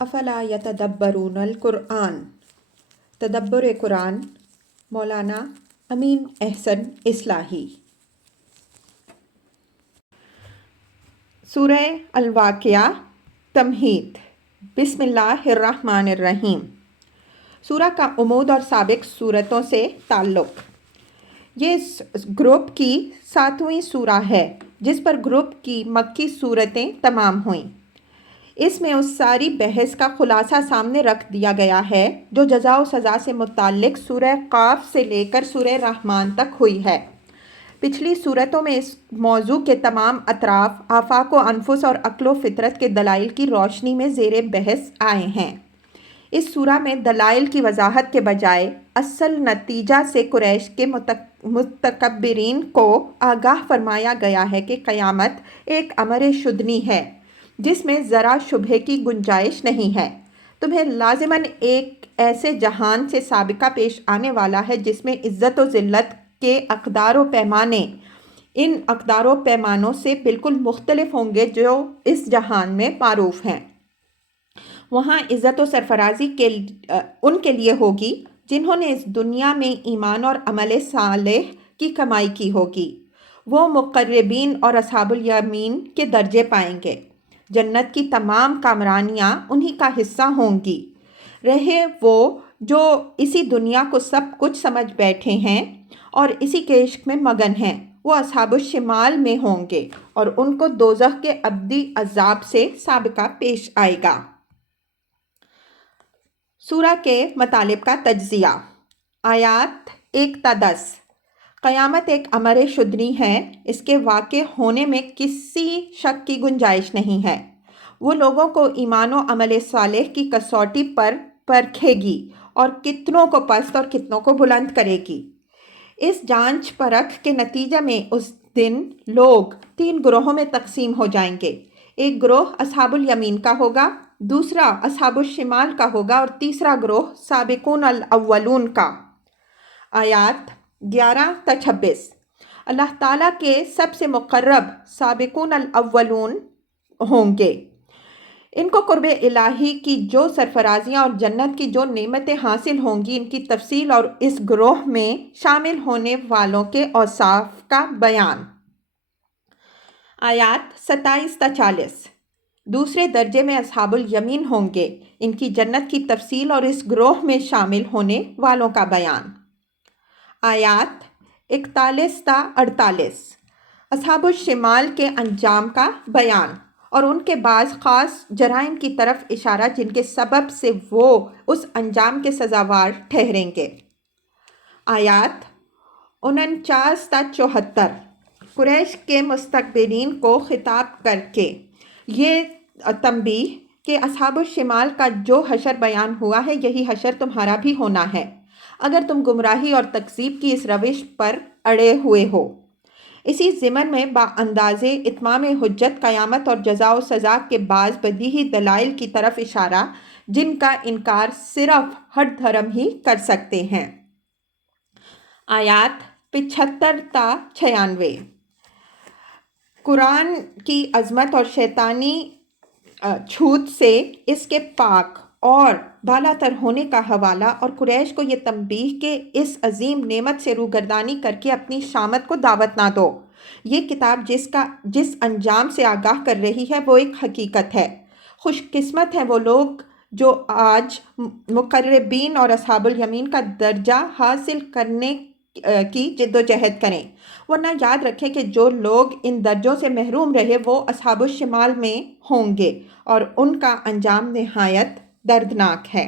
افلا یتدبرون القرآن، تدبر قرآن، مولانا امین احسن اصلاحی۔ سورہ الواقعہ تمہید۔ بسم اللہ الرحمن الرحیم۔ سورہ کا عمود اور سابق صورتوں سے تعلق۔ یہ گروپ کی 7ویں سورہ ہے جس پر گروپ کی مکی صورتیں تمام ہوئیں۔ اس میں اس ساری بحث کا خلاصہ سامنے رکھ دیا گیا ہے جو جزا و سزا سے متعلق سورہ قاف سے لے کر سورہ رحمان تک ہوئی ہے۔ پچھلی صورتوں میں اس موضوع کے تمام اطراف آفاق و انفس اور عقل و فطرت کے دلائل کی روشنی میں زیر بحث آئے ہیں۔ اس سورہ میں دلائل کی وضاحت کے بجائے اصل نتیجہ سے قریش کے متکبرین کو آگاہ فرمایا گیا ہے کہ قیامت ایک امر شدنی ہے جس میں ذرا شبہ کی گنجائش نہیں ہے۔ تمہیں لازماً ایک ایسے جہان سے سابقہ پیش آنے والا ہے جس میں عزت و ذلت کے اقدار و پیمانے ان اقدار و پیمانوں سے بالکل مختلف ہوں گے جو اس جہان میں معروف ہیں۔ وہاں عزت و سرفرازی ان کے لیے ہوگی جنہوں نے اس دنیا میں ایمان اور عمل صالح کی کمائی کی ہوگی۔ وہ مقربین اور اصحاب الیمین کے درجے پائیں گے۔ جنت کی تمام کامرانیاں انہی کا حصہ ہوں گی۔ رہے وہ جو اسی دنیا کو سب کچھ سمجھ بیٹھے ہیں اور اسی کے عشق میں مگن ہیں، وہ اصحاب الشمال میں ہوں گے اور ان کو دوزخ کے ابدی عذاب سے سابقہ پیش آئے گا۔ سورہ کے مطالب کا تجزیہ۔ آیات 1 تا 10۔ قیامت ایک امر شدنی ہے، اس کے واقع ہونے میں کسی شک کی گنجائش نہیں ہے۔ وہ لوگوں کو ایمان و عمل صالح کی کسوٹی پر پرکھے گی اور کتنوں کو پست اور کتنوں کو بلند کرے گی۔ اس جانچ پرکھ کے نتیجے میں اس دن لوگ 3 گروہوں میں تقسیم ہو جائیں گے۔ ایک گروہ اصحاب الیمین کا ہوگا، دوسرا اصحاب الشمال کا ہوگا اور تیسرا گروہ سابقون الاولون کا۔ آیات 11 تا 26۔ اللہ تعالیٰ کے سب سے مقرب سابقون الاولون ہوں گے۔ ان کو قرب الہی کی جو سرفرازیاں اور جنت کی جو نعمتیں حاصل ہوں گی ان کی تفصیل اور اس گروہ میں شامل ہونے والوں کے اوصاف کا بیان۔ آیات 27 تا 40۔ دوسرے درجے میں اصحاب الیمین ہوں گے، ان کی جنت کی تفصیل اور اس گروہ میں شامل ہونے والوں کا بیان۔ آیات 41 تا 48۔ اصحاب الشمال کے انجام کا بیان اور ان کے بعض خاص جرائم کی طرف اشارہ جن کے سبب سے وہ اس انجام کے سزاوار ٹھہریں گے۔ آیات 49 تا 74۔ قریش کے مستکبرین کو خطاب کر کے یہ تنبیہ کہ اصحاب الشمال کا جو حشر بیان ہوا ہے یہی حشر تمہارا بھی ہونا ہے اگر تم گمراہی اور تکذیب کی اس روش پر اڑے ہوئے ہو۔ اسی ضمن میں با اندازے اتمام حجت قیامت اور جزا و سزا کے بعض بدیہی دلائل کی طرف اشارہ جن کا انکار صرف ہٹ دھرم ہی کر سکتے ہیں۔ آیات 75 تا 96۔ قرآن کی عظمت اور شیطانی چھوت سے اس کے پاک اور بالا تر ہونے کا حوالہ اور قریش کو یہ تنبیہ کہ اس عظیم نعمت سے روگردانی کر کے اپنی شامت کو دعوت نہ دو۔ یہ کتاب جس انجام سے آگاہ کر رہی ہے وہ ایک حقیقت ہے۔ خوش قسمت ہیں وہ لوگ جو آج مقربین اور اصحاب الیمین کا درجہ حاصل کرنے کی جد و جہد کریں، ورنہ یاد رکھیں کہ جو لوگ ان درجوں سے محروم رہے وہ اصحاب الشمال میں ہوں گے اور ان کا انجام نہایت دردناک ہے۔